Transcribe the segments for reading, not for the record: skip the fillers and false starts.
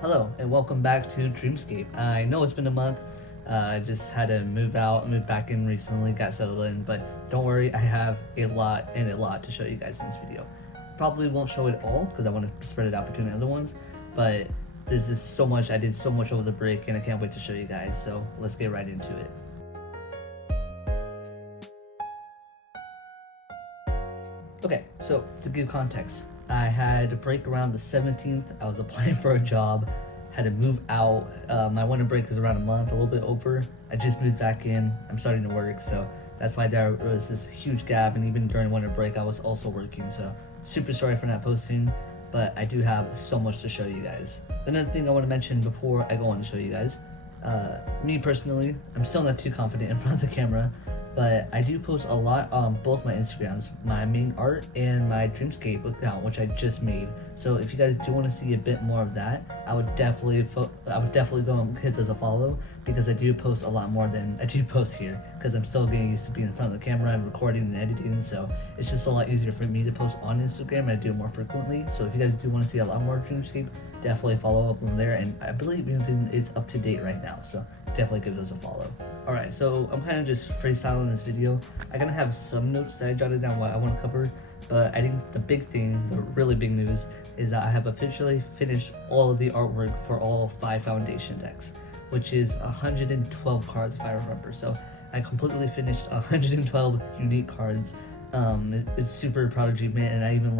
Hello and welcome back to Dreamscape. I know it's been a month. I just had to move back in recently, got settled in, but don't worry, I have a lot to show you guys in this video. Probably won't show it all because I want to spread it out between the other ones, but there's just so much. I did so much over the break and I can't wait to show you guys, so let's get right into it. Okay, so to give context, I had a break around the 17th. I was applying for a job, had to move out. My winter break is around a month, a little bit over. I just moved back in. I'm starting to work, so that's why there was this huge gap. And even during winter break, I was also working. So super sorry for not posting, but I do have so much to show you guys. Another thing I want to mention before I go on to show you guys, me personally, I'm still not too confident in front of the camera, but I do post a lot on both my Instagrams, my main art and my Dreamscape account, which I just made. So if you guys do want to see a bit more of that, I would definitely go and hit those a follow, because I do post a lot more than I do post here, because I'm still getting used to being in front of the camera and recording and editing. So it's just a lot easier for me to post on Instagram, and I do it more frequently. So if you guys do want to see a lot more Dreamscape, definitely follow up on there, and I believe even it's up to date right now, so definitely give those a follow. Alright, so I'm kind of just freestyling this video. I kind of have some notes that I jotted down what I want to cover, but I think the big thing, the really big news, is that I have officially finished all of the artwork for all 5 foundation decks, which is 112 cards if I remember. So I completely finished 112 unique cards. It's super proud achievement, and I even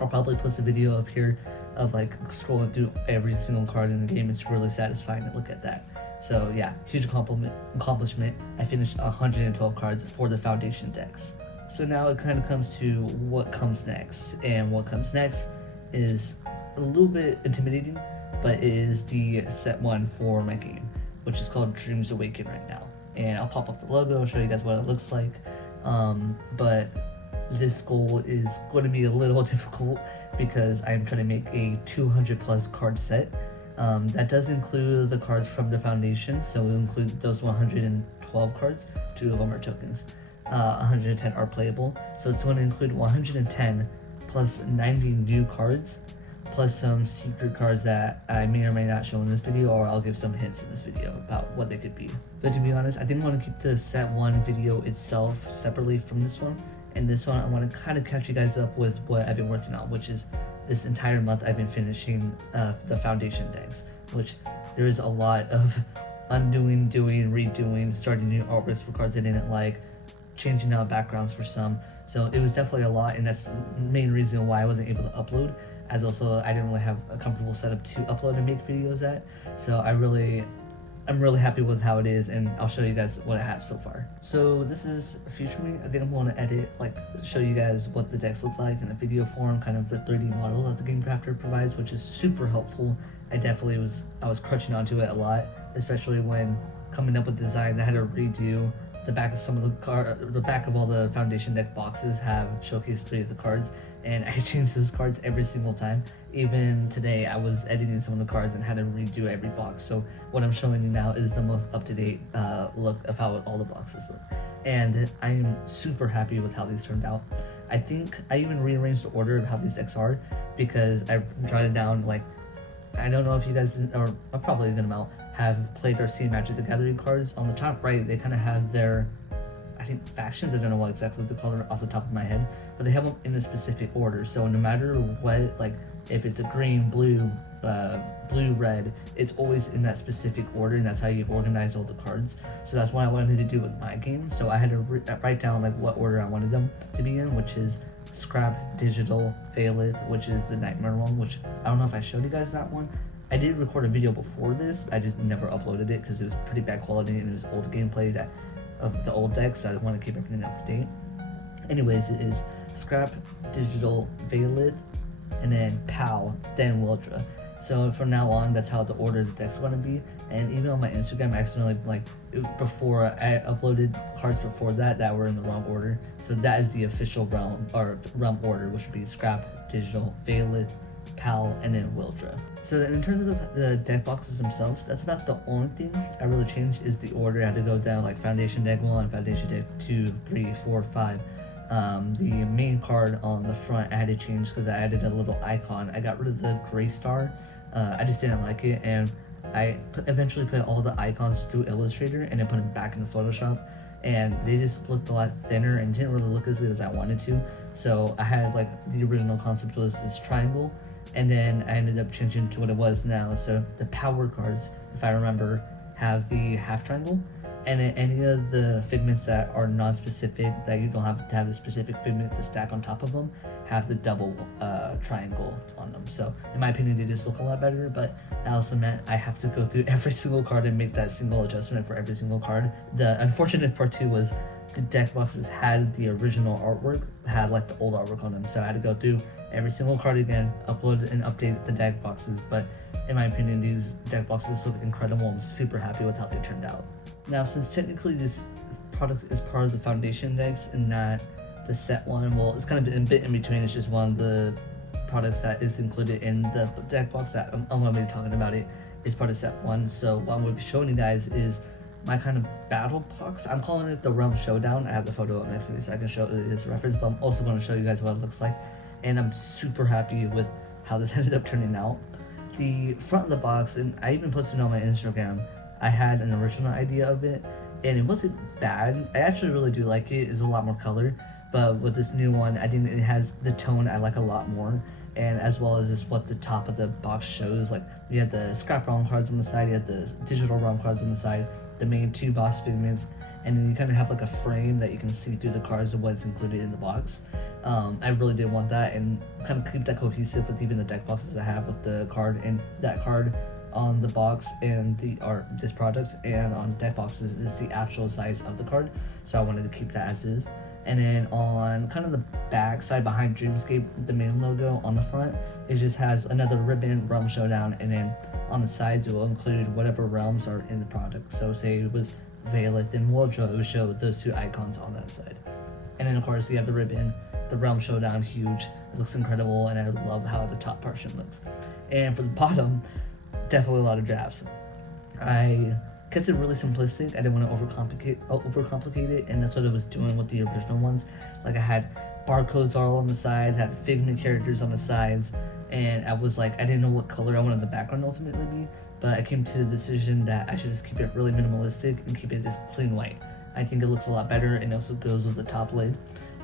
I'll probably post a video up here of scrolling through every single card in the game. It's really satisfying to look at that. So yeah, huge accomplishment. I finished 112 cards for the foundation decks. So now it kind of comes to what comes next, and what comes next is a little bit intimidating, but it is the set 1 for my game, which is called Dreams Awaken right now. And I'll pop up the logo and show you guys what it looks like. But this goal is going to be a little difficult because I'm trying to make a 200 plus card set. That does include the cards from the foundation, so we'll include those 112 cards. 2 of them are tokens. 110 are playable, so it's going to include 110 plus 90 new cards, plus some secret cards that I may or may not show in this video, or I'll give some hints in this video about what they could be. But to be honest, I didn't want to keep the set 1 video itself separately from this one. And this one, I want to kind of catch you guys up with what I've been working on, which is this entire month I've been finishing the foundation decks, which there is a lot of undoing, doing, redoing, starting new artworks for cards I didn't like, changing out backgrounds for some. So it was definitely a lot, and that's the main reason why I wasn't able to upload, as also I didn't really have a comfortable setup to upload and make videos at. So I'm really happy with how it is, and I'll show you guys what I have so far. So this is future me. I think I'm going to edit, show you guys what the decks look like in a video form, kind of the 3D model that the Game Crafter provides, which is super helpful. I was crunching onto it a lot, especially when coming up with designs. I had to redo the back of the back of all the foundation deck boxes have showcased 3 of the cards, and I changed those cards every single time. Even today I was editing some of the cards and had to redo every box. So what I'm showing you now is the most up-to-date look of how all the boxes look, and I am super happy with how these turned out. I think I even rearranged the order of how these decks are, because I jotted down, I don't know if you guys, or probably a good amount, have played or seen Magic the Gathering cards. On the top right, they kind of have their, I think, factions. I don't know what exactly they're called off the top of my head, but they have them in a specific order. So no matter what, if it's a green, blue, red, it's always in that specific order, and that's how you organize all the cards. So that's what I wanted to do with my game. So I had to write down what order I wanted them to be in, which is Scrap, Digital, Veilith, which is the Nightmare one, which I don't know if I showed you guys that one. I did record a video before this, I just never uploaded it because it was pretty bad quality and it was old gameplay of the old deck, so I want to keep everything up to date. Anyways, it is Scrap, Digital, Veilith, and then PAL, then Wildra. So from now on, that's how the order of the deck's going to be. And even on my Instagram, I accidentally, before I uploaded cards before that were in the wrong order. So that is the official realm order, which would be Scrap, Digital, Veilith, PAL, and then Wildra. So in terms of the deck boxes themselves, that's about the only thing I really changed is the order. I had to go down Foundation Deck 1, Foundation Deck 2, 3, 4, 5. The main card on the front I had to change because I added a little icon. I got rid of the gray star I just didn't like it, and I eventually put all the icons through Illustrator and then put them back into Photoshop, and they just looked a lot thinner and didn't really look as good as I wanted to. So I had like the original concept was this triangle, and then I ended up changing to what it was now. So the power cards, if I remember, have the half triangle, and then any of the figments that are non-specific, that you don't have to have the specific figment to stack on top of them, have the double triangle on them. So in my opinion, they just look a lot better, but that also meant I have to go through every single card and make that single adjustment for every single card. The unfortunate part too was the deck boxes had the original artwork, had like the old artwork on them, so I had to go through every single card again, upload and update the deck boxes. But in my opinion, these deck boxes look incredible. I'm super happy with how they turned out. Now, since technically this product is part of the foundation decks and not the set one, well, it's kind of a bit in between. It's just one of the products that is included in the deck box that I'm going to be talking about. It is part of set one. So what I'm going to be showing you guys is my kind of battle box. I'm calling it the Realm Showdown. I have the photo up next to me so I can show it as a reference, but I'm also going to show you guys what it looks like. And I'm super happy with how this ended up turning out. The front of the box, and I even posted it on my Instagram, I had an original idea of it, and it wasn't bad. I actually really do like it. It's a lot more color, but with this new one, I think it has the tone I like a lot more, and as well as just what the top of the box shows. Like, you have the scrap ROM cards on the side, you have the digital ROM cards on the side, the main two boss figments, and then you kind of have like a frame that you can see through the cards of what's included in the box. I really did want that and kind of keep that cohesive with even the deck boxes I have with the card and that card on the box and the art, this product, and on deck boxes is the actual size of the card. So I wanted to keep that as is. And then on kind of the back side behind Dreamscape, the main logo on the front, it just has another ribbon, Realm Showdown, and then on the sides it will include whatever realms are in the product. So say it was Valeth and Wardrobe, it would show those two icons on that side. And then of course you have the ribbon, the Realm Showdown, huge. It looks incredible, and I love how the top portion looks. And for the bottom, definitely a lot of drafts. I kept it really simplistic. I didn't want to overcomplicate it, and that's what I was doing with the original ones. Like, I had barcodes all on the sides, had figment characters on the sides, and I was like, I didn't know what color I wanted the background ultimately be, but I came to the decision that I should just keep it really minimalistic and keep it just clean white. I think it looks a lot better, and also goes with the top lid.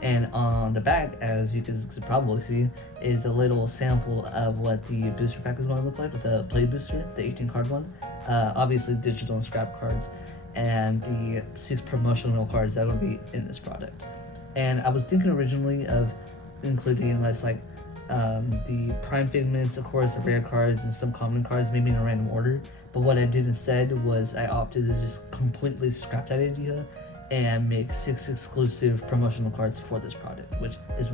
And on the back, as you can probably see, is a little sample of what the booster pack is going to look like with the play booster, the 18 card one. Obviously digital and scrap cards, and the 6 promotional cards that will be in this product. And I was thinking originally of including less like the prime figments, of course, the rare cards, and some common cards, maybe in a random order. But what I did instead was I opted to just completely scrap that idea and make 6 exclusive promotional cards for this product, which is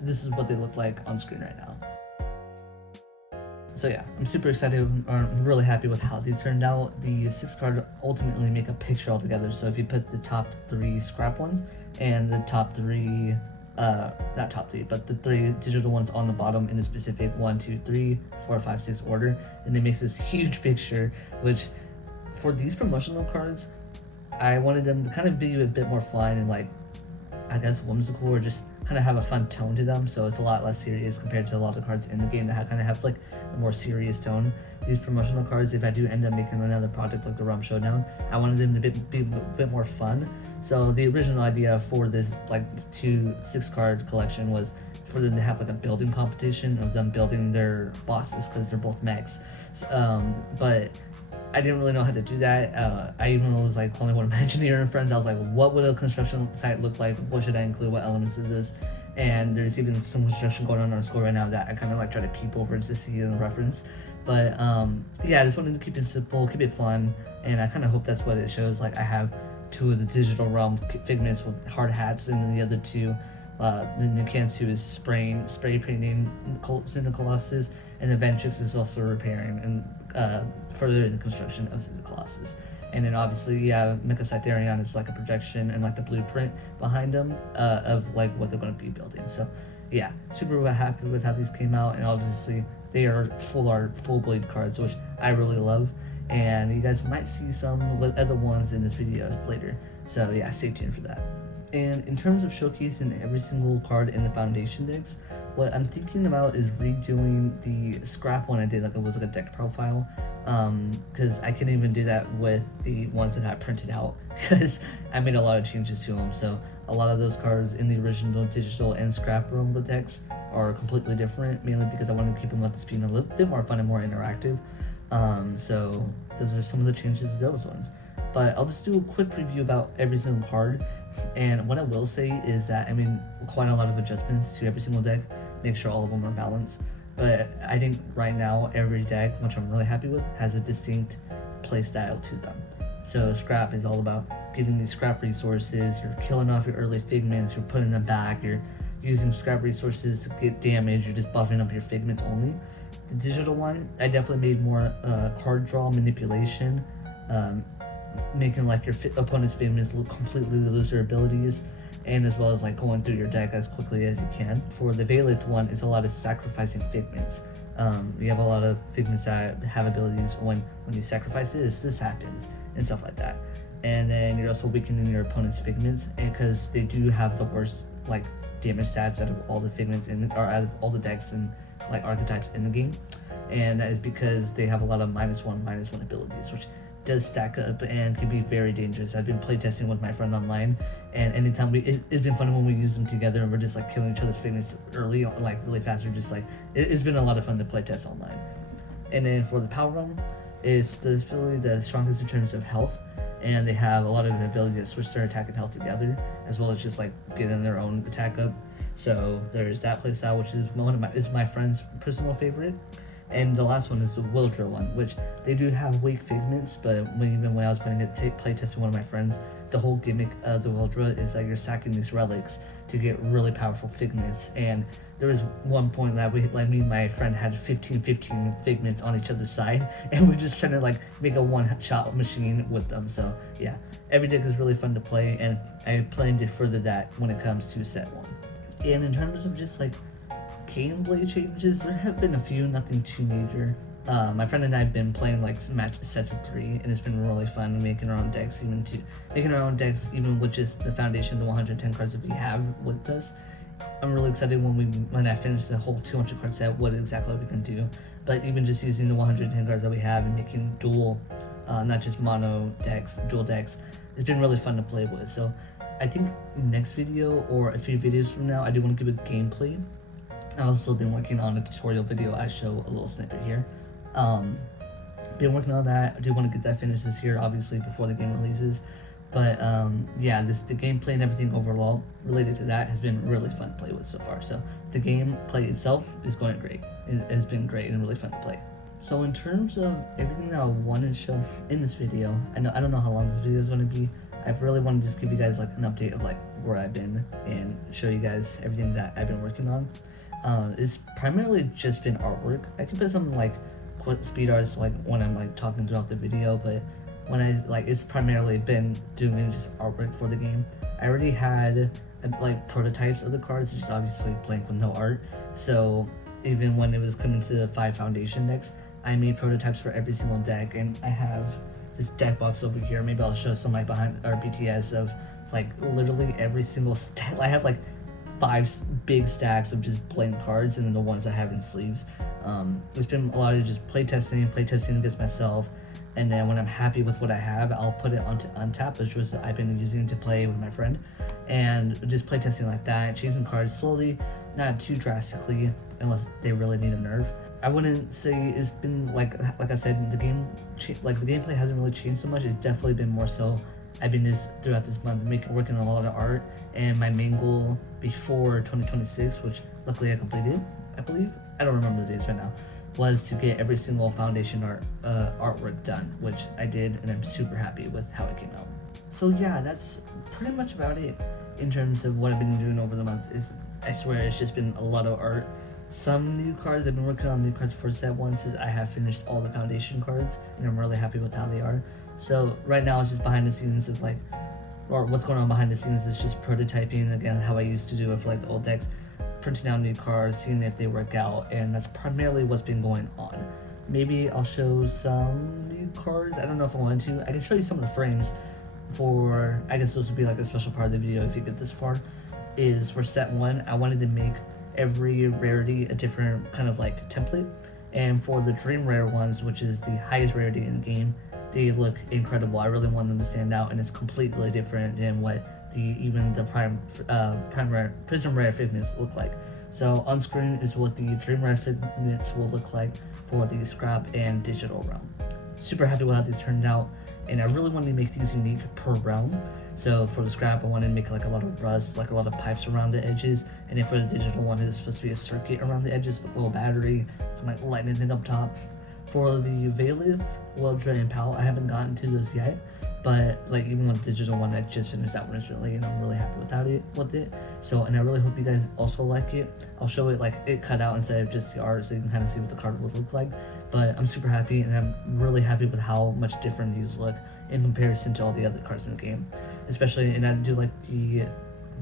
this is what they look like on screen right now. So yeah, I'm super excited. I'm really happy with how these turned out. The 6 cards ultimately make a picture altogether. So if you put the top 3 scrap ones and the top 3, not top 3, but the 3 digital ones on the bottom in a specific 1, 2, 3, 4, 5, 6 order, and it makes this huge picture, which for these promotional cards, I wanted them to kind of be a bit more fun and, like, I guess whimsical, or just kind of have a fun tone to them. So it's a lot less serious compared to a lot of the cards in the game that kind of have like a more serious tone. These promotional cards, if I do end up making another project like the Realm Showdown, I wanted them to be a bit more fun. So the original idea for this like 6 card collection was for them to have like a building competition of them building their bosses, because they're both mechs. But I didn't really know how to do that. I even was like calling one of my engineering friends. I was like, what would a construction site look like? What should I include? What elements is this? And there's even some construction going on our school right now that I kind of like try to peep over just to see in reference. But yeah, I just wanted to keep it simple, keep it fun, and I kind of hope that's what it shows. Like, I have 2 of the digital realm figments with hard hats, and then the other 2, the Nikansu is spray painting Cinder Colossus, and the Ventrix is also repairing and further the construction of Cinder Colossus. And then obviously, yeah, Mecha Cytherion is like a projection and like the blueprint behind them of like what they're going to be building. So yeah, super happy with how these came out, and obviously they are full art, full blade cards, which I really love. And you guys might see some other ones in this video later. So yeah, stay tuned for that. And in terms of showcasing every single card in the foundation decks, What I'm thinking about is redoing the scrap one I did, like it was like a deck profile, because I couldn't even do that with the ones that I printed out because I made a lot of changes to them. So a lot of those cards in the original digital and scrap Rumble decks are completely different, mainly because I wanted to keep them at this being a little bit more fun and more interactive. So those are some of the changes to those ones. But I'll just do a quick review about every single card. And what I will say is that I made quite a lot of adjustments to every single deck, make sure all of them are balanced. But I think right now every deck, which I'm really happy with, has a distinct play style to them. So scrap is all about getting these scrap resources, you're killing off your early figments, you're putting them back, you're using scrap resources to get damage, you're just buffing up your figments only. The digital one, I definitely made more card draw manipulation, making like your opponent's figments completely lose their abilities, and as well as like going through your deck as quickly as you can. For the Valeth one, it's a lot of sacrificing figments. You have a lot of figments that have abilities when you sacrifice this happens and stuff like that. And then you're also weakening your opponent's figments, and because they do have the worst like damage stats out of all the figments or out of all the decks and like archetypes in the game. And that is because they have a lot of -1/-1 abilities, which does stack up and can be very dangerous. I've been playtesting with my friend online, and anytime it's been fun when we use them together and we're just like killing each other's figments early, like really fast. We're just like, it's been a lot of fun to playtest online. And then for the power realm, it's really the strongest in terms of health, and they have a lot of the ability to switch their attack and health together, as well as just like getting their own attack up. So there's that playstyle, which is my friend's personal favorite. And the last one is the Wildra one, which they do have weak figments, but even when I was playing it, playtesting one of my friends, the whole gimmick of the Wildra is that you're sacking these relics to get really powerful figments. And there was one point that me and my friend had 15 figments on each other's side, and we're just trying to like make a one-shot machine with them. So yeah, every deck is really fun to play, and I plan to further that when it comes to set 1. And in terms of just like gameplay changes, there have been a few, nothing too major. My friend and I have been playing like sets of 3, and it's been really fun making our own decks, even with just the foundation, the 110 cards that we have with us. I'm really excited when I finish the whole 200 card set, what exactly we can do. But even just using the 110 cards that we have and making dual, not just mono decks, dual decks, it's been really fun to play with. So I think next video or a few videos from now, I do want to give a gameplay. I've also been working on a tutorial video. I show a little snippet here. Been working on that. I do want to get that finished this year, obviously, before the game releases. But yeah, the gameplay and everything overall related to that has been really fun to play with so far. So the gameplay itself is going great. It has been great and really fun to play. So in terms of everything that I wanted to show in this video, I don't know how long this video is going to be. I really want to just give you guys like an update of like where I've been and show you guys everything that I've been working on. It's primarily just been artwork. I can put some like quick speed arts like when I'm like talking throughout the video, but when it's primarily been doing just artwork for the game. I already had like prototypes of the cards, just obviously blank with no art. So even when it was coming to the 5 foundation decks, I made prototypes for every single deck, and I have this deck box over here. Maybe I'll show some like behind our BTS of like literally every single stack. I have like 5 big stacks of just blank cards, and then the ones I have in sleeves. It's been a lot of just playtesting against myself, and then when I'm happy with what I have, I'll put it onto Untap, which was I've been using to play with my friend, and just playtesting like that, changing cards slowly, not too drastically, unless they really need a nerf. I wouldn't say it's been like I said, the gameplay hasn't really changed so much. It's definitely been more so. I've been just throughout this month working on a lot of art, and my main goal before 2026, which luckily I completed, I believe, I don't remember the dates right now, was to get every single foundation artwork done, which I did, and I'm super happy with how it came out. So yeah, that's pretty much about it in terms of what I've been doing over the month. I swear it's just been a lot of art. Some new cards, I've been working on new cards for set 1 since I have finished all the foundation cards, and I'm really happy with how they are. So right now it's just behind the scenes of or what's going on behind the scenes is just prototyping, again, how I used to do it for like the old decks, printing out new cards, seeing if they work out, and that's primarily what's been going on. Maybe I'll show some new cards. I don't know if I want to. I can show you some of the frames for, I guess this would be like a special part of the video if you get this far, is for set 1, I wanted to make every rarity a different kind of like template. And for the dream rare ones, which is the highest rarity in the game, they look incredible. I really want them to stand out, and it's completely different than what even the prism rare figments look like. So on screen is what the dream rare figments will look like for the scrap and digital realm. Super happy with how these turned out, and I really wanted to make these unique per realm. So for the scrap, I wanted to make like a lot of rust, like a lot of pipes around the edges, and then for the digital one, it's supposed to be a circuit around the edges with a little battery, some like lightning thing up top. For the Valith, Weldra, and Pal, I haven't gotten to those yet, but like even with the digital one, I just finished that one recently, and I'm really happy with it. So, and I really hope you guys also like it. I'll show it like it cut out instead of just the art, so you can kind of see what the card would look like. But I'm super happy, and I'm really happy with how much different these look in comparison to all the other cards in the game. Especially, and I do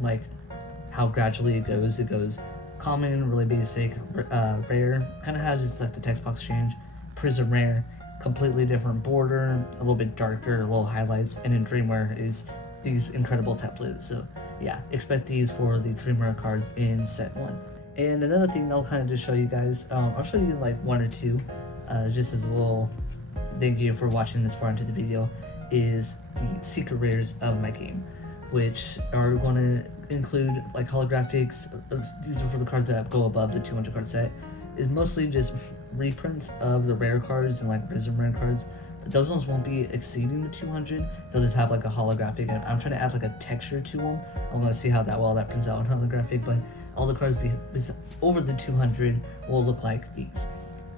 like how gradually it goes. It goes common, really basic, rare, kind of has just like the text box change, prism rare, completely different border, a little bit darker, a little highlights, and then dream rare is these incredible templates. So yeah, expect these for the dream rare cards in set 1. And another thing I'll kind of just show you guys, I'll show you like 1 or 2, just as a little thank you for watching this far into the video, is the secret rares of my game, which are going to include like holographics. These are for the cards that go above the 200 card set. Is mostly just reprints of the rare cards and like prism rare cards, but those ones won't be exceeding the 200. They'll just have like a holographic, and I'm trying to add like a texture to them. I'm gonna see how that prints out on holographic, but all the cards over the 200 will look like these.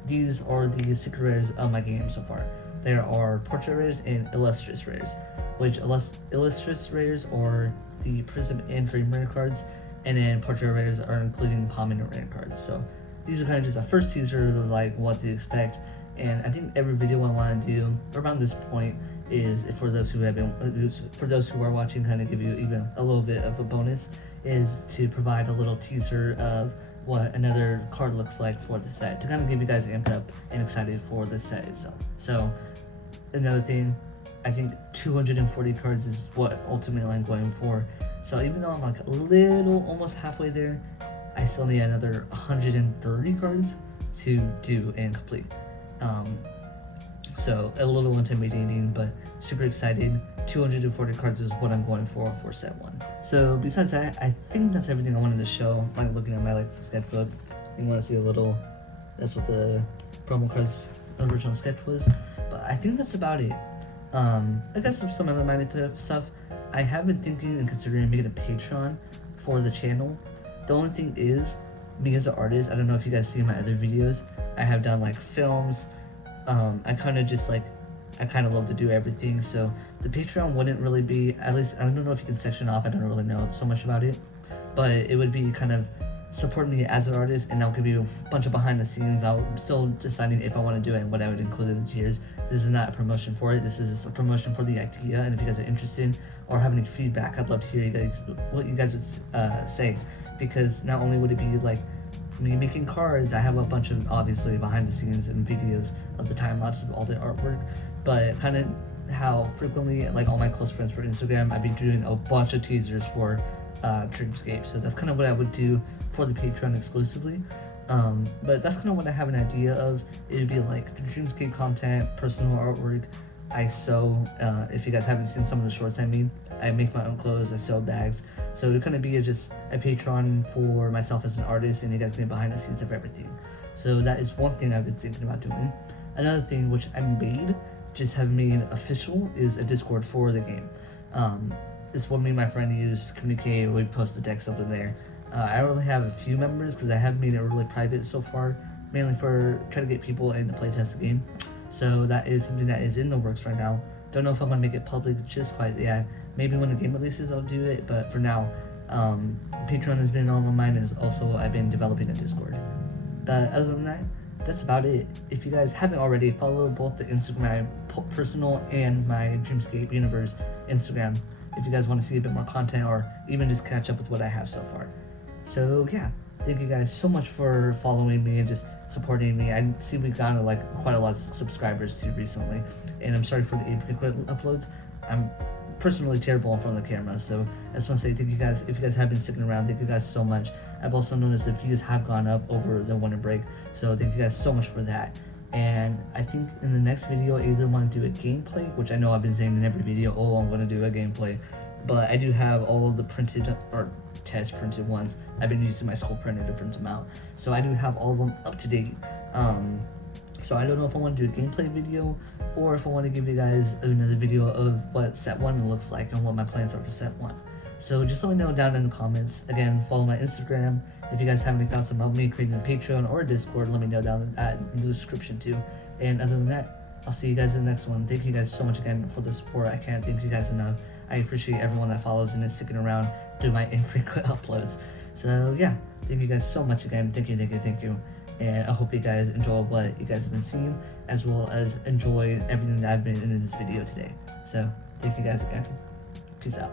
These are the secret rares of my game so far. There are portrait rares and illustrious rares, which illustrious rares are the prism and dream rare cards, and then portrait rares are including common and rare cards. So these are kind of just a first teaser of like what to expect, and I think every video I want to do around this point is, for those who are watching, kind of give you even a little bit of a bonus, is to provide a little teaser of what another card looks like for the set, to kind of give you guys amped up and excited for the set itself. So another thing, I think 240 cards is what ultimately I'm going for. So even though I'm like a little, almost halfway there, I still need another 130 cards to do and complete. So a little intimidating, but super excited. 240 cards is what I'm going for set 1. So besides that, I think that's everything I wanted to show. Like looking at my like sketchbook, you want to see a little, that's what the promo cards original sketch was. But I think that's about it. I guess some other minor stuff. I have been thinking and considering making a Patreon for the channel. The only thing is, me as an artist, I don't know if you guys see my other videos, I have done like films. I kind of love to do everything, so the Patreon wouldn't really be, at least I don't know if you can section off, I don't really know so much about it, but it would be kind of support me as an artist, and I'll give you a bunch of behind the scenes. I'm still deciding if I want to do it and what I would include in the tiers. This is not a promotion for it, this is a promotion for the idea, and if you guys are interested or have any feedback, I'd love to hear what you guys would say, because not only would it be like me making cards, I have a bunch of obviously behind the scenes and videos of the time lapse of all the artwork, but kind of how frequently, like all my close friends for Instagram, I've been doing a bunch of teasers for Dreamscape, so that's kind of what I would do for the Patreon exclusively. But that's kind of what I have an idea of. It would be like Dreamscape content, personal artwork. I sew, if you guys haven't seen some of the shorts I made, I make my own clothes, I sew bags. So it would kind of be just a Patreon for myself as an artist, and you guys get behind the scenes of everything. So that is one thing I've been thinking about doing. Another thing which I haven't made official, is a Discord for the game. It's what me and my friend use, communicate, we post the decks over there. I only have a few members because I have made it really private so far, mainly for trying to get people in to playtest the game. So that is something that is in the works right now. Don't know if I'm gonna make it public just quite yet. Maybe when the game releases I'll do it, but for now, Patreon has been on my mind, and also I've been developing a Discord. But other than that, that's about it. If you guys haven't already, follow both the Instagram, my personal and my Dreamscape Universe Instagram, if you guys want to see a bit more content or even just catch up with what I have so far. So yeah, thank you guys so much for following me and just supporting me. I see we've gotten like quite a lot of subscribers too recently, and I'm sorry for the infrequent uploads. I'm personally terrible in front of the camera. So I just want to say thank you guys. If you guys have been sticking around, thank you guys so much. I've also noticed the views have gone up over the winter break, so thank you guys so much for that. And I think in the next video, I either want to do a gameplay, which I know I've been saying in every video, oh, I'm going to do a gameplay, but I do have all of the printed or test printed ones. I've been using my school printer to print them out, so I do have all of them up to date. So I don't know if I want to do a gameplay video or if I want to give you guys another video of what set 1 looks like and what my plans are for set 1. So just let me know down in the comments. Again, follow my Instagram. If you guys have any thoughts about me creating a Patreon or a Discord, let me know down in the description too. And other than that, I'll see you guys in the next one. Thank you guys so much again for the support. I can't thank you guys enough. I appreciate everyone that follows and is sticking around through my infrequent uploads. So yeah, thank you guys so much again. Thank you. And I hope you guys enjoy what you guys have been seeing, as well as enjoy everything that I've been in this video today. So thank you guys again. Peace out.